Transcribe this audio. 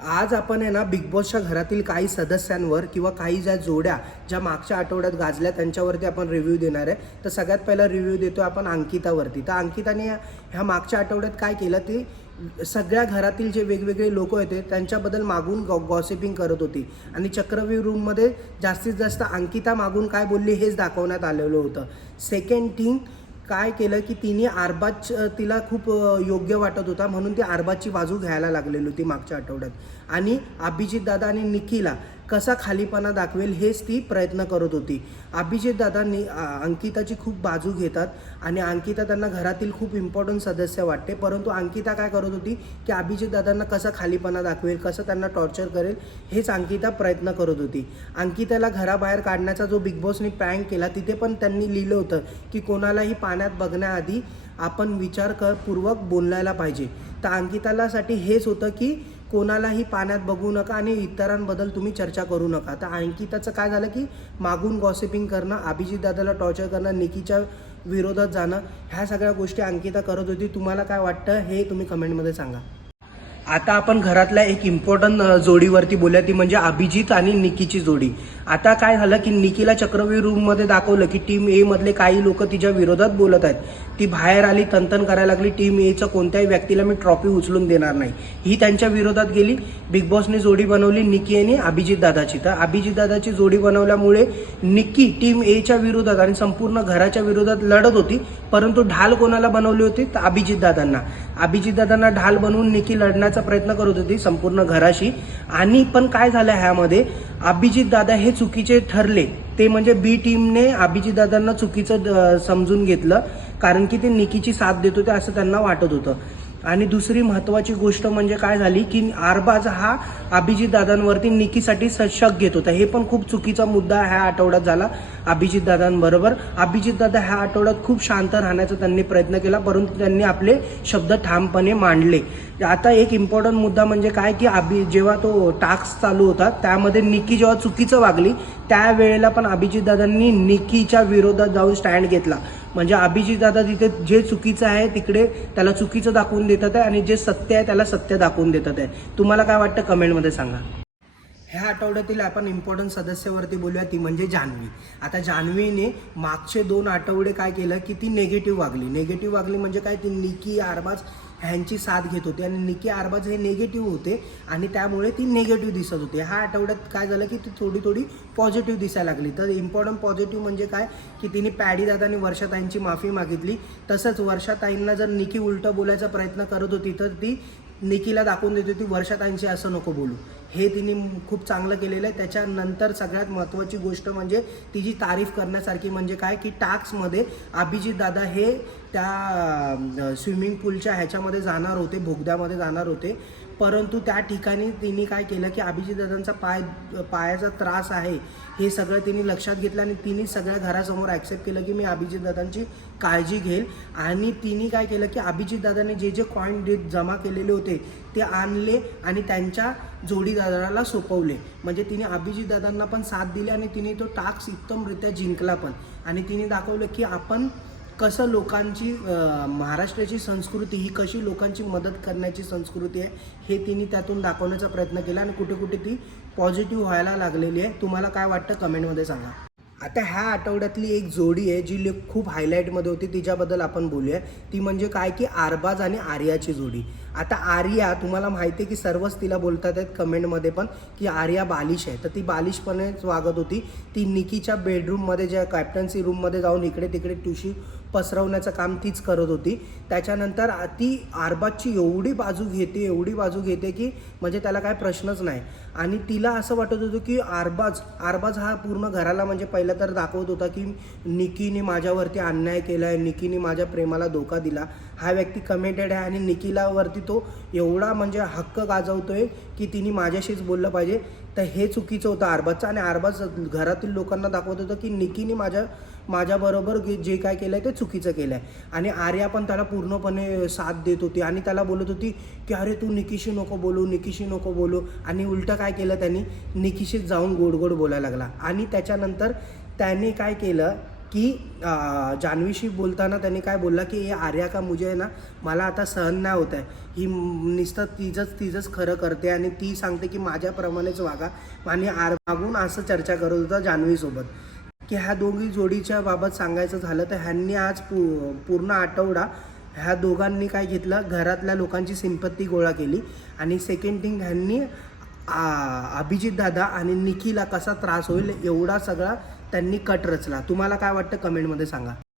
आज आपण आहे ना बिग बॉसच्या घरातील काही सदस्यांवर किंवा काही ज्या जोड्या ज्या मागच्या आठवड्यात गाजल्या त्यांच्यावरती आपण रिव्ह्यू देणार आहे। तर सगळ्यात पहिला रिव्ह्यू देतो आपण अंकितावरती। तर अंकिताने ह्या मागच्या आठवड्यात काय केलं ते सगळ्या घरातील जे वेगवेगळे लोक होते त्यांच्याबद्दल मागून गॉसिपिंग करत होती आणि चक्रव्यूह रूममध्ये जास्तीत जास्त अंकिता मागून काय बोलली हेच दाखवण्यात आलेलं होतं। सेकंड थिंग काय केलं की तिने आरबाज तिला खूप योग्य वाटत होता म्हणून ती आरबाजची बाजू घ्यायला लागलेली होती मागच्या आठवड्यात आणि अभिजित दादा आणि निकीला कसा खालीपणा दाखवेल हेच ती प्रयत्न करत होती। अभिजित दादांनी अंकिताची खूप बाजू घेतात आणि अंकिता त्यांना घरातील खूप इम्पॉर्टंट सदस्य वाटते, परंतु अंकिता काय करत होती की अभिजित दादांना कसा खालीपणा दाखवेल, कसं त्यांना टॉर्चर करेल हेच अंकिता प्रयत्न करत होती। अंकिताला घराबाहेर काढण्याचा जो बिग बॉसने प्रँक केला तिथे पण त्यांनी लिहिलं होतं की कोणालाही पाण्यात बघण्याआधी आपण विचारपूर्वक बोलायला पाहिजे। तर अंकितालासाठी हेच होतं की कोणालाही पाण्यात बघू नका आणि इतरांबद्दल तुम्ही चर्चा करू नका। तर अंकिताचं काय झालं की मागून गॉसिपिंग करणं, अभिजित दादाला टॉर्चर करणं, निकीच्या विरोधात जाणं, ह्या सगळ्या गोष्टी अंकिता करत होती। तुम्हाला काय वाटतं हे तुम्ही कमेंटमध्ये सांगा। आता आपण घरातल्या एक इम्पॉर्टंट जोडीवरती बोलूया, ती म्हणजे अभिजित आणि निकीची जोडी। आता काय झालं की निकीला चक्रव्यूह रूममध्ये दाखवलं की टीम ए मधले काही लोक तिच्या विरोधात बोलत आहेत। ती बाहेर आली, तंतन करायला लागली, टीम एच्या कोणत्याही व्यक्तीला मी ट्रॉफी उचलून देणार नाही, ही त्यांच्या विरोधात गेली। बिग बॉसने जोडी बनवली निकी आणि अभिजित दादाची। तर अभिजित दादाची जोडी बनवल्यामुळे निकी टीम एच्या विरोधात आणि संपूर्ण घराच्या विरोधात लढत होती, परंतु ढाल कोणाला बनवली होती तर अभिजित दादांना ढाल बनवून निकी लढण्याचा प्रयत्न करत होती संपूर्ण घराशी। आणि पण काय झालं ह्यामध्ये अभिजित दादा हे चुकीचे ठरले, ते म्हणजे बी टीमने अभिजित दादांना चुकीचं समजून घेतलं, कारण की ते निकीची साथ देत होते असं त्यांना वाटत होतं। आणि दुसरी महत्त्वाची गोष्ट म्हणजे काय झाली की आरबाज हा अभिजित दादांवरती निकीसाठी शक घेत होता। हे पण खूप चुकीचा मुद्दा ह्या आठवड्यात झाला अभिजित दादांबरोबर। अभिजित दादा ह्या आठवड्यात खूप शांत राहण्याचा त्यांनी प्रयत्न केला, परंतु त्यांनी आपले शब्द ठामपणे मांडले। आता एक इम्पॉर्टंट मुद्दा म्हणजे काय की जेव्हा तो टास्क चालू होता त्यामध्ये निकी जेव्हा चुकीचं वागली त्यावेळेला पण अभिजित दादांनी निकीच्या विरोधात जाऊन स्टँड घेतला। म्हणजे अभिजित दादा तिथे जे चुकीचं आहे तिकडे त्याला चुकीचं दाखवून देतात आहे आणि जे सत्य आहे त्याला सत्य दाखवून देतात आहे। तुम्हाला काय वाटतं कमेंटमध्ये सांगा। ह्या आठवड्यातील आपण इम्पॉर्टंट सदस्यावरती बोलूया, ती म्हणजे जान्हवी। आता जान्हवीने मागचे 2 आठवडे काय केलं की ती निगेटिव्ह वागली म्हणजे काय, ती निकी आरबाज ह्यांची साथ घेत होती आणि निकी आरबाज हे निगेटिव्ह होते आणि त्यामुळे ती निगेटिव्ह दिसत होती। ह्या आठवड्यात काय झालं की ती थोडी पॉझिटिव्ह दिसायला लागली। तर इम्पॉर्टंट पॉझिटिव्ह म्हणजे काय की तिने पॅडी दादांनी वर्षाताईंची माफी मागितली। तसंच वर्षाताईंना जर निकी उलटं बोलायचा प्रयत्न करत होती तर ती निकीला दाखवून देत होती वर्षाताईंची असं नको बोलू, हे तिने खूप चांगलं केलेलं आहे। त्याच्यानंतर सगळ्यात महत्त्वाची गोष्ट म्हणजे तिची तारीफ करण्यासारखी म्हणजे काय की टास्कमध्ये अभिजित दादा हे त्या स्विमिंग पूलच्या ह्याच्यामध्ये जाणार होते, बोगद्यामध्ये जाणार होते, परंतु त्या ठिकाणी तिने काय केलं की अभिजित दादांचा पायाचा त्रास आहे हे सगळं तिने लक्षात घेतलं आणि तिने सगळ्या घरासमोर ॲक्सेप्ट केलं की मी अभिजित दादांची काळजी घेईल। आणि तिने काय केलं की अभिजित दादाने जे कॉईन जमा केलेले होते ते आणले आणि त्यांच्या जोडीदाराला सोपवले। म्हणजे तिने अभिजित दादांना पण साथ दिली आणि तिने तो टास्क उत्तमरित्या जिंकला पण। आणि तिने दाखवलं की आपण कसं लोकांची महाराष्ट्राची संस्कृती ही कशी लोकांची मदत करण्याची संस्कृती आहे हे तिने त्यातून दाखवण्याचा प्रयत्न केला आणि कुठे ती पॉझिटिव्ह व्हायला लागलेली आहे। तुम्हाला काय वाटतं कमेंटमध्ये सांगा। आता ह्या आठवड्यातली एक जोडी आहे जी खूप हायलाईटमध्ये होती, तिच्याबद्दल आपण बोलूया, ती म्हणजे काय की आरबाज आणि आर्याची जोडी। आता आर्या तुम्हाला माहिती आहे की सर्वच तिला बोलतात आहेत कमेंटमध्ये पण की आर्या बालिश आहे, तर ती बालिशपणेच वागत होती। ती निकीच्या बेडरूममध्ये ज्या कॅप्टन्सी रूममध्ये जाऊन इकडे तिकडे टुशी पसरवण्याचं काम तीच करत होती। त्याच्यानंतर ती आरबाजची एवढी बाजू घेते की म्हणजे त्याला काय प्रश्नच नाही। आणि तिला असं वाटत होतं की आरबाज हा पूर्ण घराला म्हणजे पहिलं तर दाखवत होता की निकीने माझ्यावरती अन्याय केला आहे, निकीने माझ्या प्रेमाला धोका दिला, हा व्यक्ती कमिटेड आहे आणि निकीलावरती तो एवढा म्हणजे हक्क गाजवतोय की तिने माझ्याशीच बोललं पाहिजे। तर हे चुकीचं होतं आरबाजचं आणि आरबाज घरातील लोकांना दाखवत होतं की निकीने माझ्याबरोबर जे काय केलं आहे ते चुकीचं केलं आहे। आणि आर्या पण त्याला पूर्णपणे साथ देत होती आणि त्याला बोलत होती की अरे तू निकीशी नको बोलू आणि उलटं काय केलं त्यांनी निकीशीच जाऊन गोड बोलायला लागला। आणि त्याच्यानंतर त्याने काय केलं की जान्हवीशी बोलताना त्यांनी काय बोलला की हे आर्या का मुझे आहे ना, मला आता सहन नाही होत आहे, ही नुसतं तिचंच खरं करते आणि ती सांगते की माझ्याप्रमाणेच वागा. आणि मागून असं चर्चा करत होता जान्हवीसोबत. की ह्या दोघी जोडीच्या बाबत सांगायचं झालं तर ह्यांनी आज पूर्ण आठवडा ह्या दोघांनी काय घेतलं, घरातल्या लोकांची सिंपत्ती गोळा केली. आणि सेकंड थिंग, ह्यांनी अभिजित दादा आणि निखीला कसा त्रास होईल एवढा सगळा त्यांनी कट रचला. तुम्हाला काय वाटतं कमेंटमध्ये सांगा.